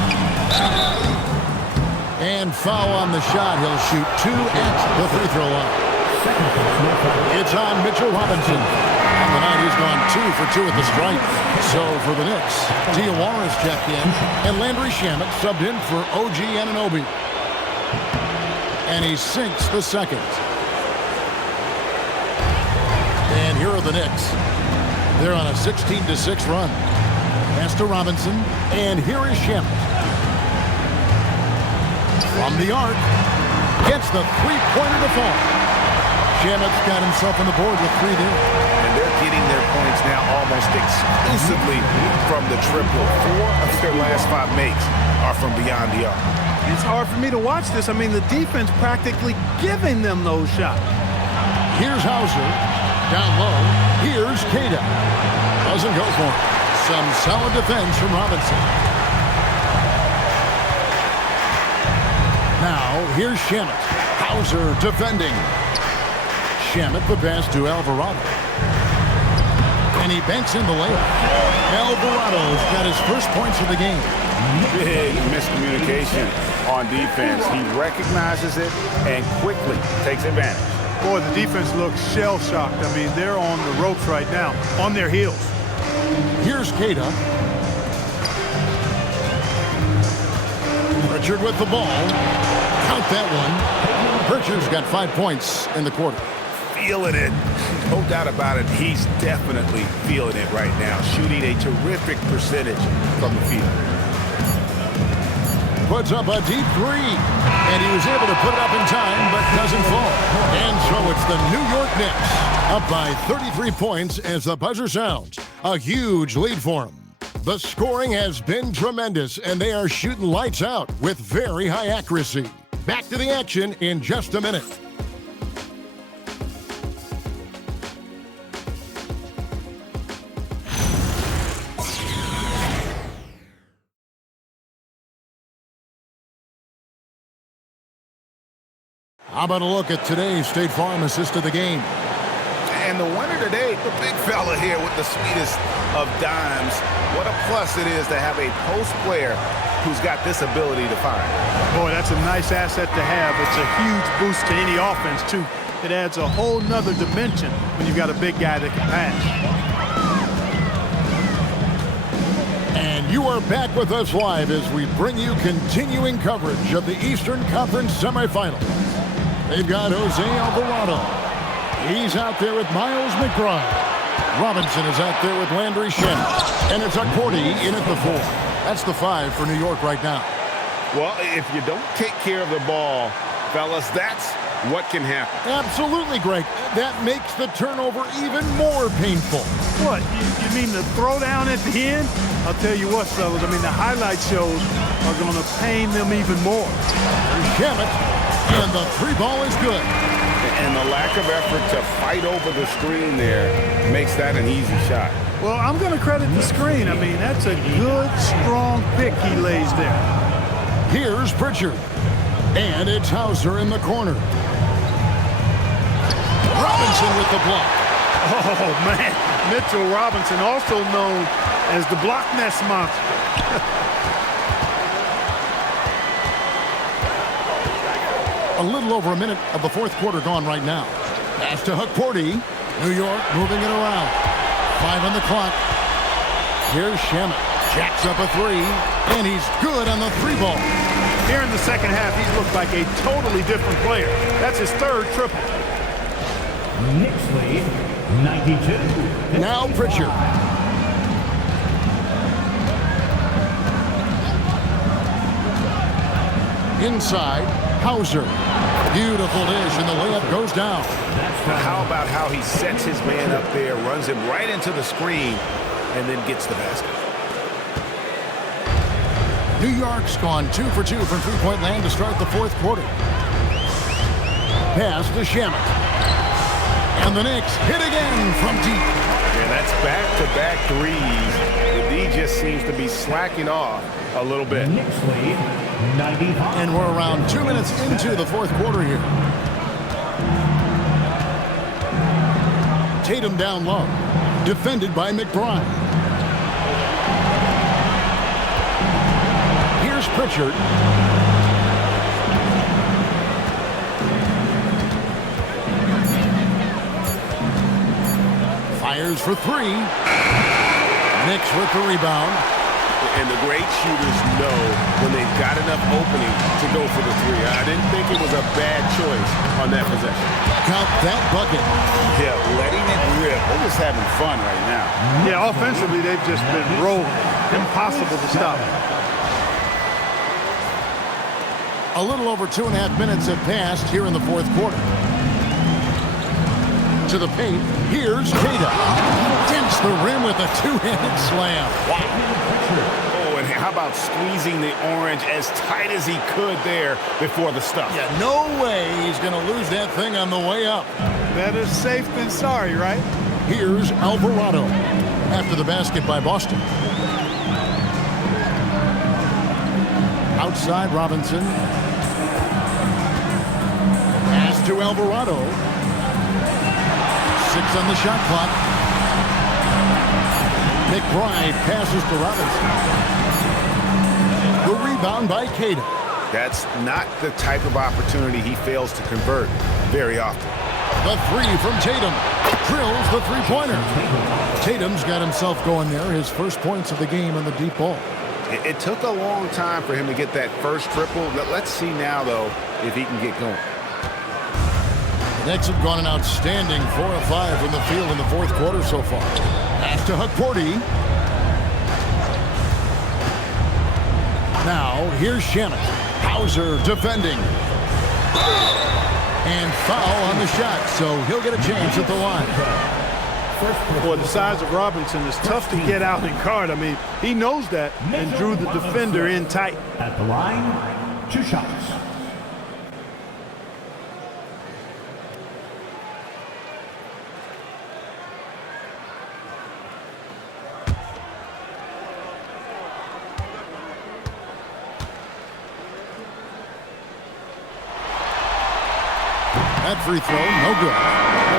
And foul on the shot. He'll shoot 2 at the free throw line. It's on Mitchell Robinson. On the night, he's gone 2 for 2 at the stripe. So for the Knicks, Diawara's checked in, and Landry Shamet subbed in for OG Anunoby. And he sinks the second. And here are the Knicks. They're on a 16-6 run. Pass to Robinson, and here is Shamet. From the arc, gets the three-pointer to fall. Shamet's got himself on the board with 3 there. And they're getting their points now almost exclusively from the triple. 4 of their last 5 makes are from beyond the arc. It's hard for me to watch this. I mean, the defense practically giving them those shots. Here's Hauser. Down low. Here's Keita. Doesn't go for it. Some solid defense from Robinson. Now, here's Shamet. Hauser defending. Shamet the pass to Alvarado. And he banks in the layup. Alvarado's got his first points of the game. Big miscommunication on defense. He recognizes it and quickly takes advantage. Boy, the defense looks shell-shocked. I mean, they're on the ropes right now, on their heels. Here's Keita. Pritchard with the ball. Count that one. Pritchard's got 5 points in the quarter. Feeling it. No doubt about it. He's definitely feeling it right now. Shooting a terrific percentage from the field. Puts up a deep 3. And he was able to put it up in time, but doesn't fall. And so it's the New York Knicks up by 33 points as the buzzer sounds. A huge lead for them. The scoring has been tremendous, and they are shooting lights out with very high accuracy. Back to the action in just a minute. How about a look at today's State Farm assist of the game? And the winner today, the big fella here with the sweetest of dimes. What a plus it is to have a post player who's got this ability to find. Boy, that's a nice asset to have. It's a huge boost to any offense, too. It adds a whole nother dimension when you've got a big guy that can pass. And you are back with us live as we bring you continuing coverage of the Eastern Conference semifinals. They've got Jose Alvarado. He's out there with Miles McBride. Robinson is out there with Landry Shamet. And it's Cordy in at the 4. That's the 5 for New York right now. Well, if you don't take care of the ball, fellas, that's what can happen. Absolutely, Greg. That makes the turnover even more painful. What, you mean the throwdown at the end? I'll tell you what, fellas, I mean, the highlight shows are going to pain them even more. Shamet, and the 3 ball is good. And the lack of effort to fight over the screen there makes that an easy shot. Well, I'm going to credit the screen. I mean, that's a good, strong pick he lays there. Here's Pritchard. And it's Hauser in the corner. Robinson with the block. Oh, man. Mitchell Robinson, also known as the block nest monster. A little over a minute of the 4th quarter gone right now. Pass to Cordy. New York moving it around. 5 on the clock. Here's Shamet. Jacks up a 3. And he's good on the 3 ball. Here in the second half, he's looked like a totally different player. That's his 3rd triple. Knicks lead, 92. Now Pritchard. Inside, Hauser. Beautiful dish, and the layup goes down. Now, how about how he sets his man up there, runs him right into the screen, and then gets the basket. New York's gone 2 for 2 from three-point land to start the 4th quarter. Pass to Shamet. And the Knicks hit again from deep. Yeah, that's back-to-back threes. The D just seems to be slacking off a little bit. Knicks lead, 95. And we're around 2 minutes into the fourth quarter here. Tatum down low. Defended by McBride. Here's Pritchard. Fires for three. Knicks with the rebound. And the great shooters know when they've got enough opening to go for the three. I didn't think it was a bad choice on that possession. Count that bucket. Yeah, letting it rip. They're just having fun right now. Yeah, offensively, they've just been rolling. Impossible to stop. A little over 2.5 minutes have passed here in the fourth quarter. To the paint, here's Tatum. Dents the rim with a two-handed slam. Oh, and how about squeezing the orange as tight as he could there before the stuff? Yeah, no way he's going to lose that thing on the way up. Better safe than sorry, right? Here's Alvarado after the basket by Boston. Outside Robinson. Pass to Alvarado. 6 on the shot clock. McBride passes to Robinson. The rebound by Tatum. That's not the type of opportunity he fails to convert very often. The three from Tatum. Drills the three-pointer. Tatum's got himself going there. His first points of the game on the deep ball. It took a long time for him to get that first triple. Let's see now, though, if he can get going. The Knicks have gone an outstanding 4 of 5 from the field in the fourth quarter so far. Pass to Hukporti. Now, here's Shamet. Hauser defending. And foul on the shot, so he'll get a chance at the line. Boy, the size of Robinson is tough to get out and guard. I mean, he knows that and drew the defender in tight. At the line, 2 shots. That free throw, no good.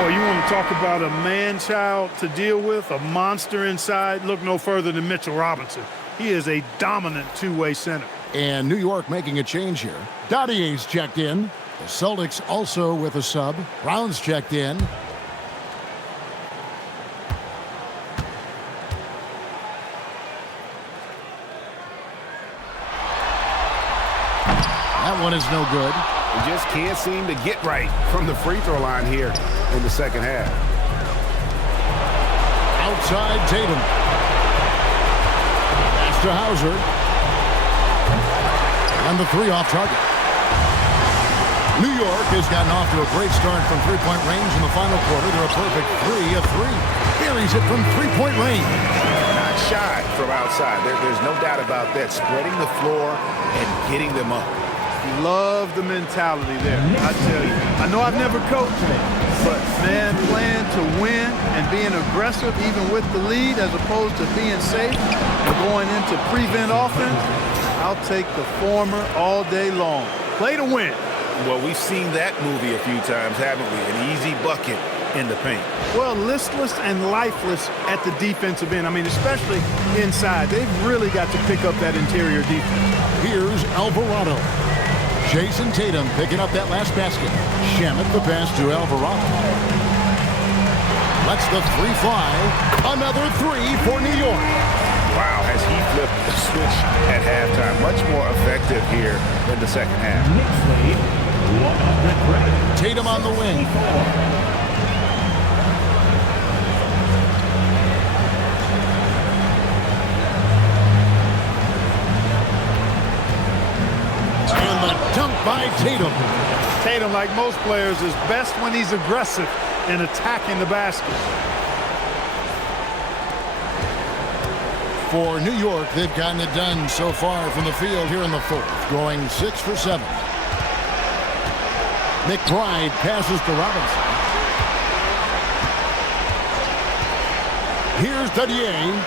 Oh, you want to talk about a man-child to deal with, a monster inside? Look no further than Mitchell Robinson. He is a dominant two-way center. And New York making a change here. Dottier's checked in. The Celtics also with a sub. Brown's checked in. That one is no good. He just can't seem to get right from the free throw line here in the second half. Outside Tatum. Pass to Hauser. And the three off target. New York has gotten off to a great start from three-point range in the final quarter. They're a perfect 3 of 3. Buries it from three-point range. Not shy from outside. There's no doubt about that. Spreading the floor and getting them up. Love the mentality there, I tell you. I know I've never coached, but, man, playing to win and being aggressive even with the lead as opposed to being safe or going into prevent offense, I'll take the former all day long. Play to win. Well, we've seen that movie a few times, haven't we? An easy bucket in the paint. Well, listless and lifeless at the defensive end. I mean, especially inside. They've really got to pick up that interior defense. Here's Alvarado. Jason Tatum picking up that last basket. Shamet the pass to Alvarado. Lets the three fly. Another three for New York. Wow, has he flipped the switch at halftime. Much more effective here in the second half. Knicks lead, 103. Tatum on the wing. And the dunk by Tatum. Tatum, like most players, is best when he's aggressive and attacking the basket. For New York, they've gotten it done so far from the field here in the fourth, going 6 for 7. McBride passes to Robinson. Here's Dottier's.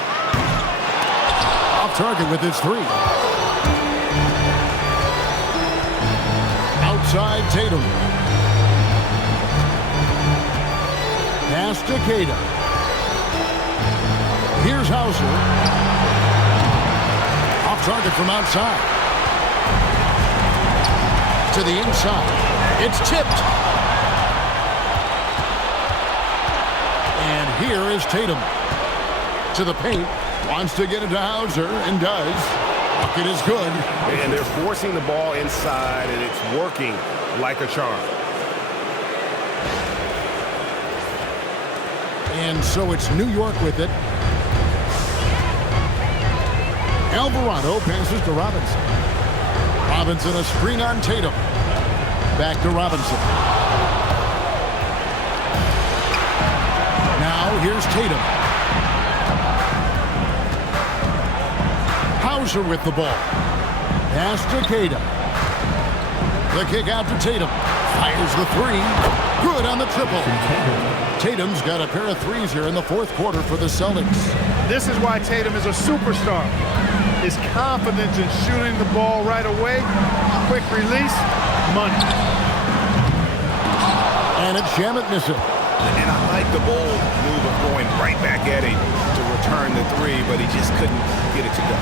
Off target with his three. side, Tatum. Pass to Cada. Here's Hauser. Off target from outside. To the inside. It's tipped. And here is Tatum. To the paint. Wants to get it to Hauser and does. Bucket is good. And they're forcing the ball inside, and it's working like a charm. And so it's New York with it. Alvarado passes to Robinson. Robinson a screen on Tatum. Back to Robinson. Now here's Tatum. Hauser with the ball. Pass to Cada. The kick out to Tatum. Fires the three. Good on the triple. Tatum's got a pair of threes here in the fourth quarter for the Celtics. This is why Tatum is a superstar. His confidence in shooting the ball right away, quick release, money. And it's Shamet missing. And I like the bold move of going right back at him to return the three, but he just couldn't get it to go.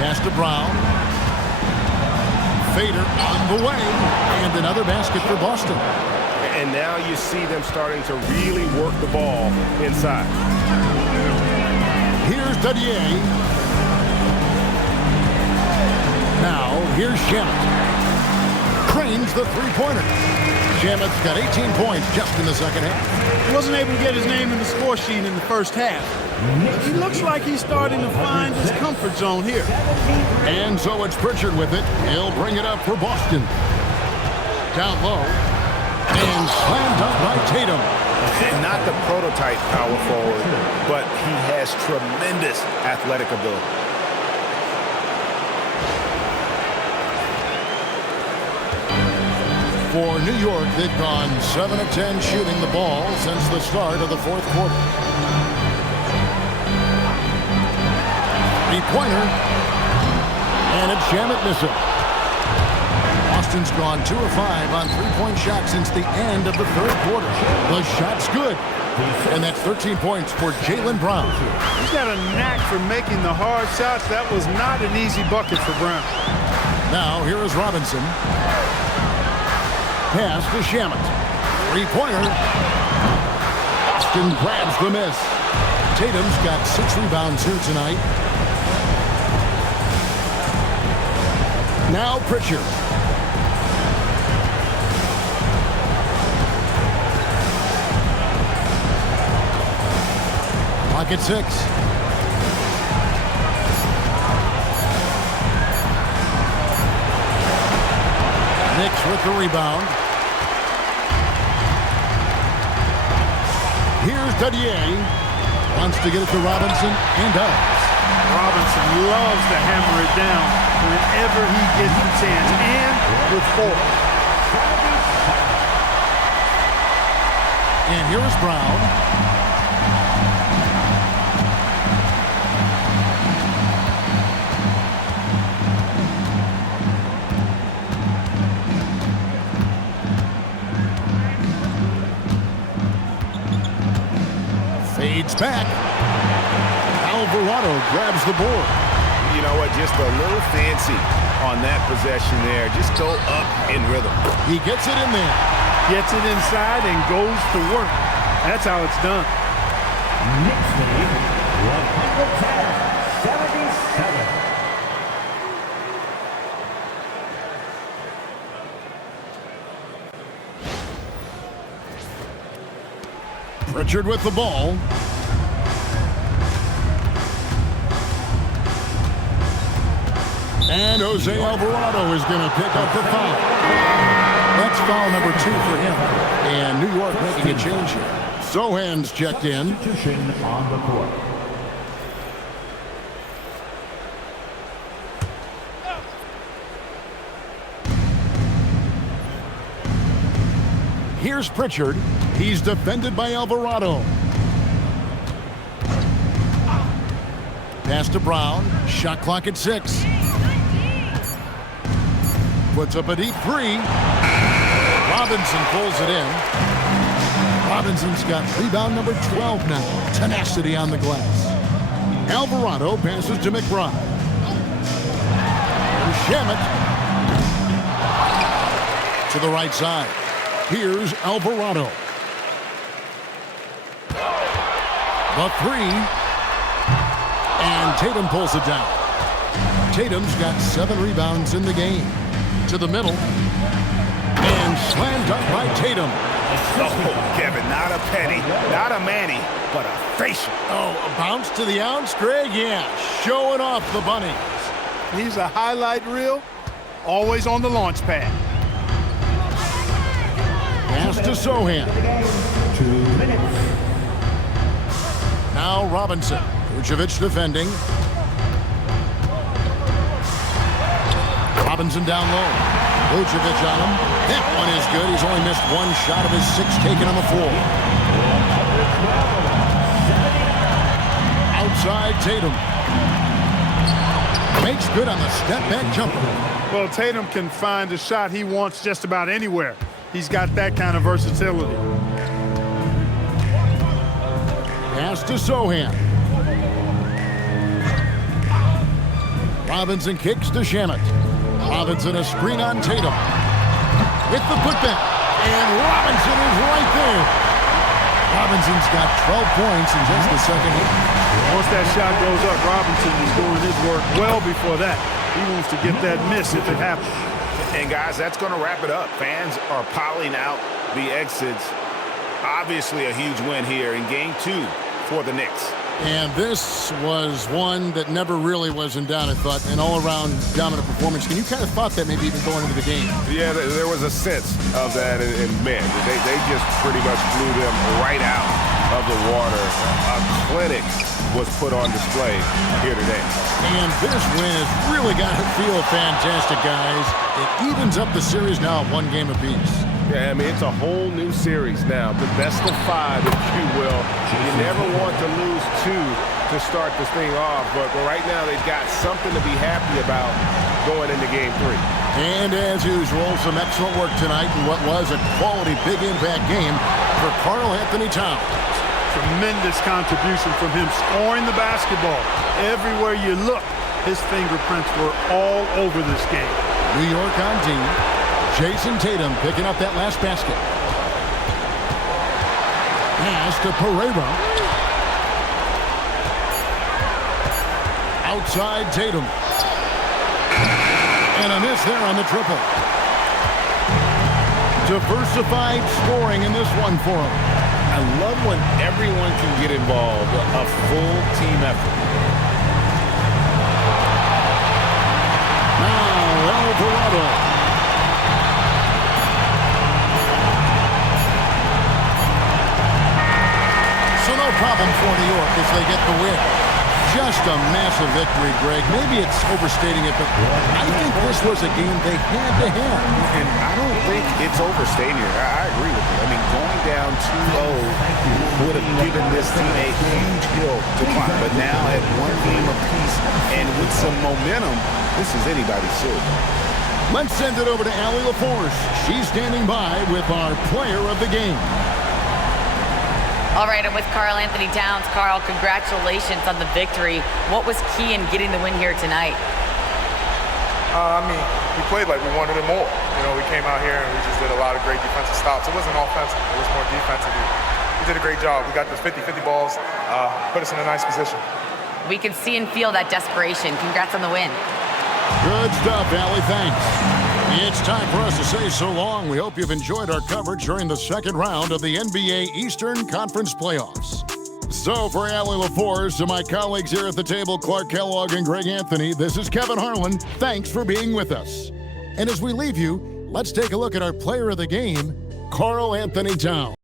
Pass to Brown. Fader on the way. And another basket for Boston. And now you see them starting to really work the ball inside. Here's Dadier. Now, here's Shamet. Cranes the three-pointer. Shamet's got 18 points just in the second half. He wasn't able to get his name in the score sheet in the first half. But he looks like he's starting to find his comfort zone here. And so it's Pritchard with it. He'll bring it up for Boston. Down low. And slammed up by Tatum. And not the prototype power forward, but he has tremendous athletic ability. For New York, they've gone 7 of 10 shooting the ball since the start of the fourth quarter. Three-pointer. And it's Shamet missing. Boston's gone 2 of 5 on three-point shots since the end of the third quarter. The shot's good. And that's 13 points for Jaylen Brown. He's got a knack for making the hard shots. That was not an easy bucket for Brown. Now, here is Robinson. Pass to Shamet. Three-pointer. Boston grabs the miss. Tatum's got 6 rebounds here tonight. Now Pritchard. Pocket 6. Knicks with the rebound. Here's Dadier. Wants to get it to Robinson and does. Robinson loves to hammer it down whenever he gets the chance, and with 4. And here is Brown. Fades back. Alvarado grabs the board. You know what? Just a little fancy on that possession there. Just go up in rhythm. He gets it in there. Gets it inside and goes to work. That's how it's done. Knicks lead 177. Pritchard with the ball. And Jose Alvarado is going to pick up the foul. That's foul number 2 for him. And New York making a change here. Sohan's checked in. Substitution on the court. Here's Pritchard. He's defended by Alvarado. Pass to Brown. Shot clock at 6. puts up a deep three. Robinson pulls it in. Robinson's got rebound number 12 now. Tenacity on the glass. Alvarado passes to McBride. Shamet to the right side. Here's Alvarado. The three. And Tatum pulls it down. Tatum's got 7 rebounds in the game. To the middle. And slam dunk by Tatum. Oh, Kevin, not a penny, not a Manny, but a facial. Oh, a bounce to the ounce, Greg? Yeah, showing off the bunnies. He's a highlight reel, always on the launch pad. Pass to Sohan. 2 minutes. Now Robinson. Vucevic defending. Robinson down low. Vucevic on him. That one is good. He's only missed 1 shot of his 6 taken on the floor. Outside Tatum. Makes good on the step-back jumper. Well, Tatum can find a shot he wants just about anywhere. He's got that kind of versatility. Pass to Sohan. Robinson kicks to Shamet. Robinson a screen on Tatum. With the putback. And Robinson is right there. Robinson's got 12 points in just the second half. Once that shot goes up, Robinson is doing his work well before that. He wants to get that miss if it happens. And guys, that's going to wrap it up. Fans are piling out the exits. Obviously a huge win here in Game 2 for the Knicks. And this was one that never really was in doubt, I thought, an all-around dominant performance. And you kind of thought that maybe even going into the game. Yeah, there was a sense of that in men. They just pretty much blew them right out of the water. A clinic was put on display here today. And this win has really got to feel fantastic, guys. It evens up the series now at 1 game apiece. Yeah, I mean, it's a whole new series now. The best of 5, if you will. You never want to lose 2 to start this thing off, but right now they've got something to be happy about going into Game 3. And as usual, some excellent work tonight in what was a quality big impact game for Karl Anthony Towns. Tremendous contribution from him scoring the basketball. Everywhere you look, his fingerprints were all over this game. New York on D. Jason Tatum picking up that last basket. Pass to Pereira. Outside Tatum. And a miss there on the triple. Diversified scoring in this one for him. I love when everyone can get involved, a full team effort. Now Alvarado. No problem for New York as they get the win. Just a massive victory, Greg. Maybe it's overstating it, but I think this was a game they had to have. And I don't think it's overstating it. I agree with you. I mean, going down 2-0 would have given this team a huge hill to climb. But now at 1 game apiece and with some momentum, this is anybody's series. Let's send it over to Allie LaForce. She's standing by with our player of the game. All right, I'm with Karl Anthony Towns. Karl, congratulations on the victory. What was key in getting the win here tonight? I mean, we played like we wanted it more. You know, we came out here and we just did a lot of great defensive stops. It wasn't offensive. It was more defensive. We did a great job. We got the 50-50 balls, put us in a nice position. We can see and feel that desperation. Congrats on the win. Good stuff, Allie. Thanks. It's time for us to say so long. We hope you've enjoyed our coverage during the second round of the NBA Eastern Conference Playoffs. So for Allie LaForce and my colleagues here at the table, Clark Kellogg and Greg Anthony, this is Kevin Harlan. Thanks for being with us. And as we leave you, let's take a look at our player of the game, Karl Anthony Towns.